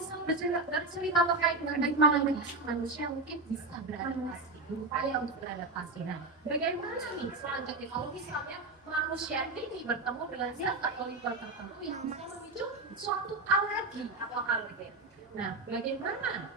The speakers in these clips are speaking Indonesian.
bisa bercerita terkait dengan bagaimana manusia mungkin bisa beradaptasi, berupaya untuk beradaptasi. Nah, bagaimana nih selanjutnya kalau misalnya manusia ini bertemu dengan zat atau limbah tertentu yang bisa memicu suatu alergi atau alergen. Nah, bagaimana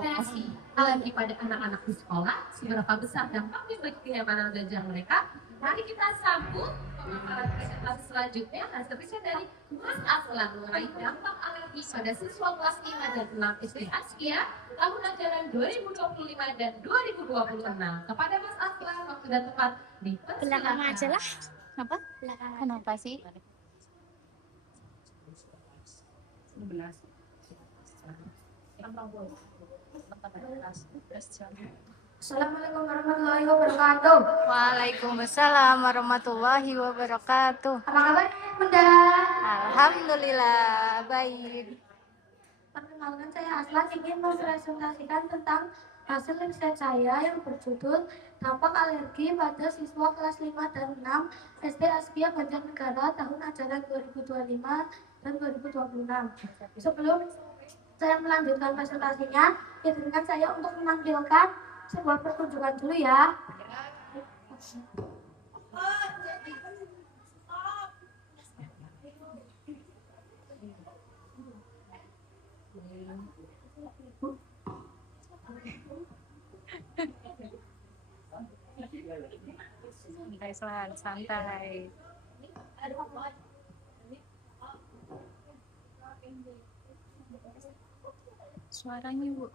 reaksi alergi pada anak-anak di sekolah, seberapa besar dampaknya bagi kenyamanan belajar mereka? Mari kita sambut pemaparan presentasi selanjutnya hasil riset dari Mas Aslan mengenai dampak alergi pada siswa kelas 5 dan 6 SD Askia tahun ajaran 2025 dan 2026. Kepada Mas Aslan, waktu dan tempat dipersilakan. Belakang aja lah. Apa? Belakang. Kenapa sih? 11. Assalamualaikum warahmatullahi wabarakatuh. Waalaikumsalam warahmatullahi wabarakatuh. Apa kabar Bunda? Alhamdulillah baik. Perkenalkan, saya Aslan ingin mempresentasikan tentang hasil riset saya yang berjudul dampak alergi pada siswa kelas 5 dan 6 SD Askia Banjarnegara tahun ajaran 2025 dan 2026. Sebelum saya melanjutkan presentasinya, izinkan saya untuk menampilkan sebuah pertunjukan dulu ya. Santai, santai. Suaranya Bu.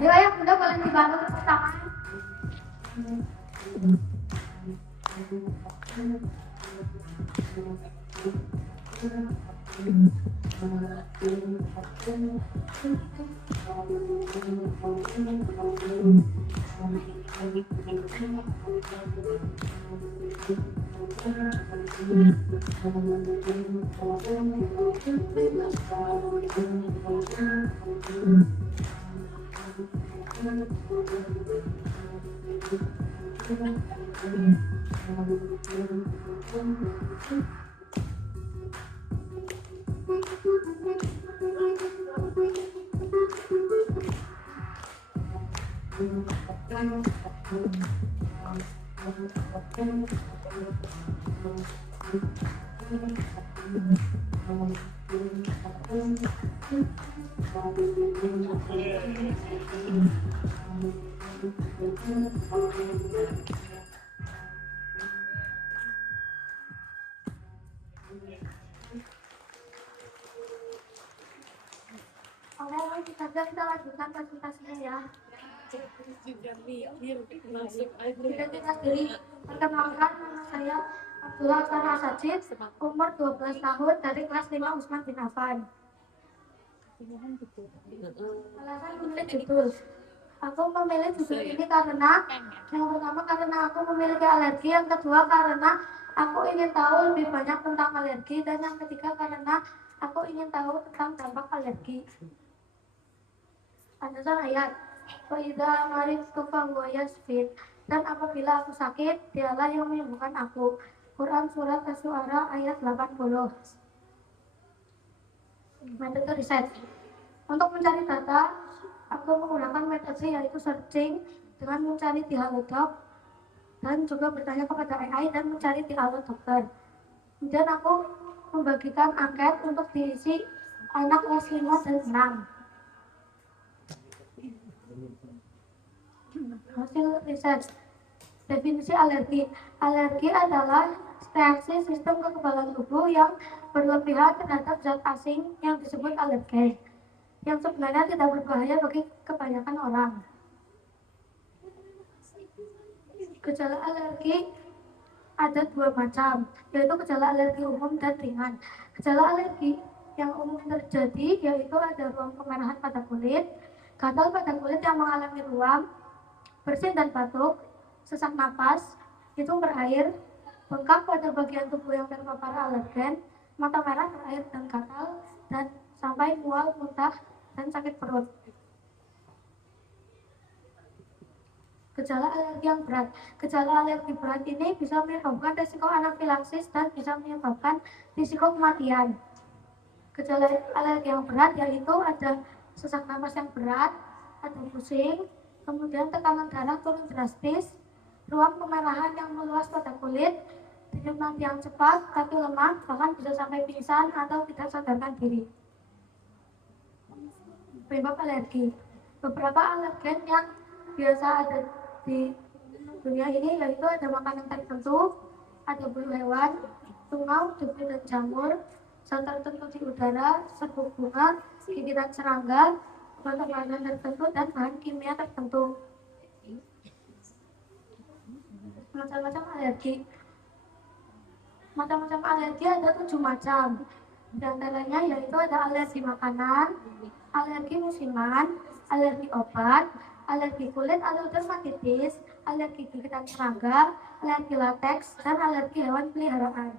Yuk ya Bunda, boleh dibantu tepuk tangan. Oke, kita lanjutkan presentasinya ya. Perkenalkan, nama saya Abdullah Sarah Sajid, umur 12 tahun, dari kelas 5 Usman bin Affan. Alasan memilih judul. Aku memilih judul ini karena yang pertama karena aku memiliki alergi, yang kedua karena aku ingin tahu lebih banyak tentang alergi, dan yang ketiga karena aku ingin tahu tentang dampak alergi. Ada ayat, "Faiza maridtu fahuwa yashfin." Dan apabila aku sakit, dialah yang menyembuhkan aku. Quran surat Asy-Syu'ara ayat 80. Metode riset. Untuk mencari data, aku menggunakan metode yaitu searching dengan mencari di Halodoc dan juga bertanya kepada AI dan mencari di Halo Dokter. Kemudian aku membagikan angket untuk diisi anak kelas 5 dan 6. Hasil riset. Definisi alergi. Alergi adalah reaksi sistem kekebalan tubuh yang berlebihan terhadap zat asing yang disebut alergen, yang sebenarnya tidak berbahaya bagi kebanyakan orang. Gejala alergi ada dua macam, yaitu gejala alergi umum dan ringan. Gejala alergi yang umum terjadi yaitu ada ruam kemerahan pada kulit, gatal pada kulit yang mengalami ruam, bersin dan batuk, sesak napas, hidung berair, bengkak pada bagian tubuh yang terpapar alergen, mata merah, berair dan gatal, dan sampai mual, muntah, dan sakit perut. Gejala alergi yang berat. Gejala alergi berat ini bisa menyebabkan risiko anafilaksis dan bisa menyebabkan risiko kematian. Gejala alergi yang berat yaitu ada sesak napas yang berat, ada pusing, kemudian tekanan darah turun drastis, ruam kemerahan yang meluas pada kulit, denyut nadi yang cepat, kaki lemah, bahkan bisa sampai pingsan atau tidak sadarkan diri. Penyebab alergi. Beberapa alergen yang biasa ada di dunia ini yaitu ada makanan tertentu, ada bulu hewan, tungau, debu dan jamur, zat tertentu di udara, serbuk bunga, gigitan serangga, bahan tertentu dan bahan kimia tertentu. Macam-macam alergi. Macam-macam alergi ada 7 macam. Di antaranya yaitu ada alergi makanan, alergi musiman, alergi obat, alergi kulit atau dermatitis, alergi gigitan serangga, alergi lateks, dan alergi hewan peliharaan.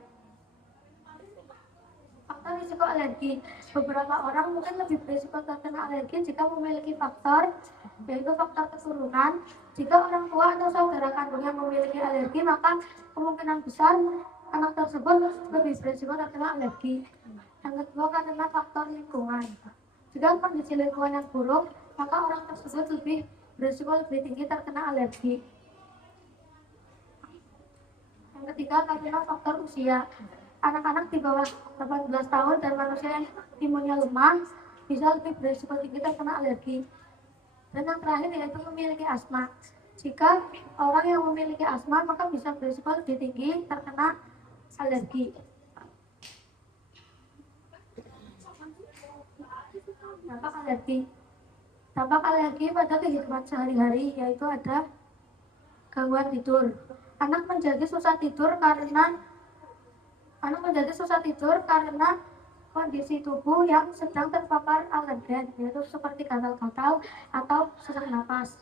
Faktor risiko alergi. Beberapa orang mungkin lebih berisiko terkena alergi jika memiliki faktor, yaitu faktor keturunan. Jika orang tua atau saudara kandungnya memiliki alergi, maka kemungkinan besar anak tersebut lebih berisiko terkena alergi. Yang kedua karena faktor lingkungan. Jika kondisi lingkungan yang buruk, maka orang tersebut lebih berisiko lebih tinggi terkena alergi. Yang ketiga karena faktor usia. Anak-anak di bawah 18 tahun dan manusia yang imunnya lemah bisa lebih berisiko tinggi terkena alergi. Dan yang terakhir yaitu memiliki asma. Jika orang yang memiliki asma maka bisa berisiko lebih tinggi terkena alergi. Dampak alergi. Dampak alergi pada kehidupan sehari-hari yaitu ada gangguan tidur. Anak menjadi susah tidur karena kondisi tubuh yang sedang terpapar alergen, yaitu seperti gatal-gatal atau sesak napas.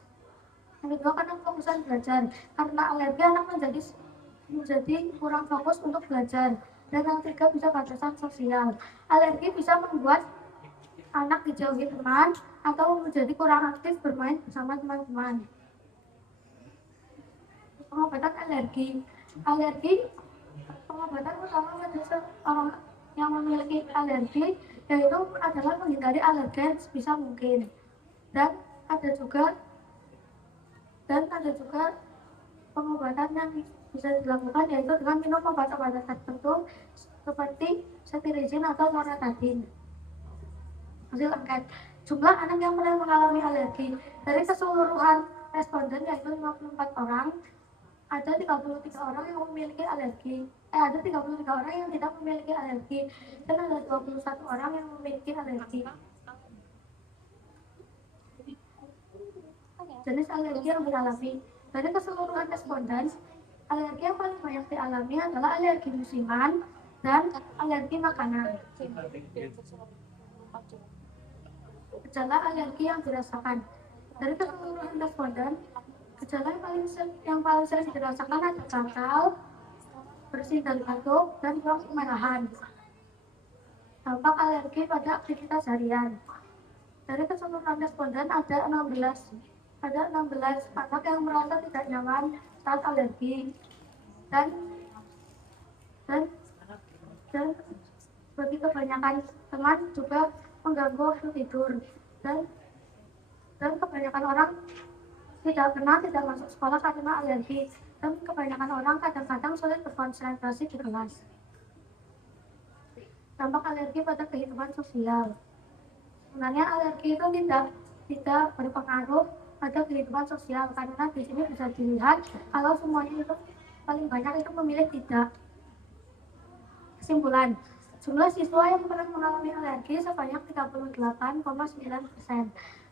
Yang kedua karena fokusan belajar. Karena alergi anak menjadi kurang fokus untuk belajar. Dan yang ketiga bisa batasan sosial. Alergi bisa membuat anak dijauhi teman atau menjadi kurang aktif bermain bersama teman-teman. Pengobatan alergi. Pengobatan utama pada orang yang memiliki alergi yaitu adalah menghindari alergen sebisa mungkin. Dan ada juga pengobatan yang bisa dilakukan yaitu dengan minum obat-obatan tertentu seperti cetirizine atau loratadine. Hasil angket, jumlah anak yang mengalami alergi dari keseluruhan responden yaitu 54 orang, ada 33 orang yang memiliki alergi, ada 33 orang yang tidak memiliki alergi, dan ada 21 orang yang memiliki alergi. Jenis alergi yang dialami dari keseluruhan responden, alergi yang paling banyak dialami adalah alergi musiman dan alergi makanan. Gejala alergi yang dirasakan dari keseluruhan responden, gejala yang paling sering dirasakan ada gatal, bersin dan batuk, dan ruam kemerahan. Dampak alergi pada aktivitas harian. Dari keseluruhan responden ada 16 anak yang merasa tidak nyaman saat alergi dan bagi kebanyakan teman juga mengganggu waktu tidur dan kebanyakan orang tidak masuk sekolah karena alergi dan kebanyakan orang kadang-kadang sulit berkonsentrasi di kelas. Dampak alergi pada kehidupan sosial. Sebenarnya alergi itu tidak berpengaruh pada kehidupan sosial karena di sini bisa dilihat kalau semuanya itu paling banyak itu memilih tidak. Kesimpulan, jumlah siswa yang pernah mengalami alergi sebanyak 38,9%.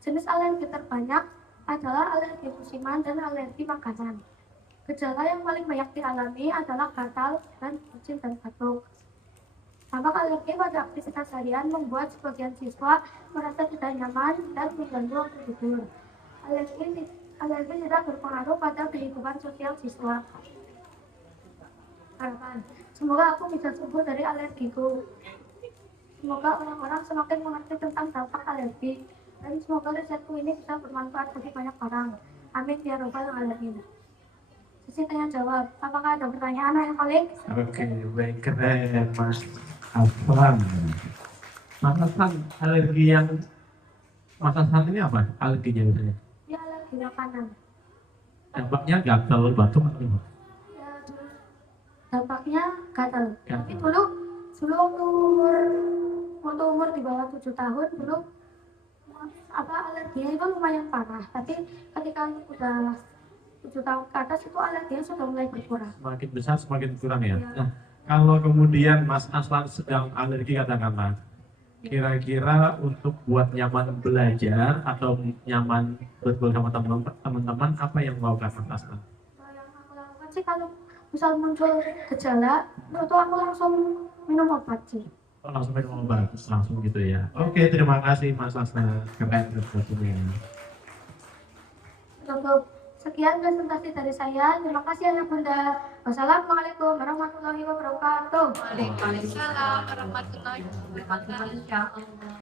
Jenis alergi terbanyak adalah alergi musiman dan alergi makanan. Gejala yang paling banyak dialami adalah gatal dan bersin dan batuk. Dampak alergi pada aktivitas harian membuat sebagian siswa merasa tidak nyaman dan mengganggu waktu tidur. Alergi tidak berpengaruh pada kehidupan sosial siswa. Harapan, semoga aku bisa sembuh dari alergiku. Semoga orang-orang semakin mengerti tentang dampak alergi dan semoga risetku ini bisa bermanfaat bagi banyak orang. Amin ya rabbal alamin. Sesi tanya jawab. Apakah ada pertanyaan yang paling? Oke, baik, keren Mas Afwan. Mas Hasan, alergi yang Mas Hasan ini apa? Alerginya biasanya? Ya alergi makanan. Dampaknya gatal, batuk atau apa? Ya dulu dampaknya gatal. Tapi Gatal. dulu waktu umur di bawah 7 tahun dulu apa alerginya itu lumayan parah. Tapi ketika udah 7 tahun ke atas itu alerginya sudah mulai berkurang. Semakin besar semakin kurang ya. Iya. Nah, kalau kemudian Mas Aslan sedang alergi katakanlah, kira-kira untuk buat nyaman belajar atau nyaman bergaul sama teman-teman, apa yang melakukan Mas Aslan? Nah, yang aku lakukan sih kalau misal muncul gejala itu aku langsung minum obat sih. Oh, langsung minum obat, langsung gitu ya. Oke, terima kasih Mas Aslan, keren sepertinya. Cukup sekian presentasi dari saya. Terima kasih Ayah Bunda. Wassalamualaikum warahmatullahi wabarakatuh. Waalaikumsalam warahmatullahi wabarakatuh.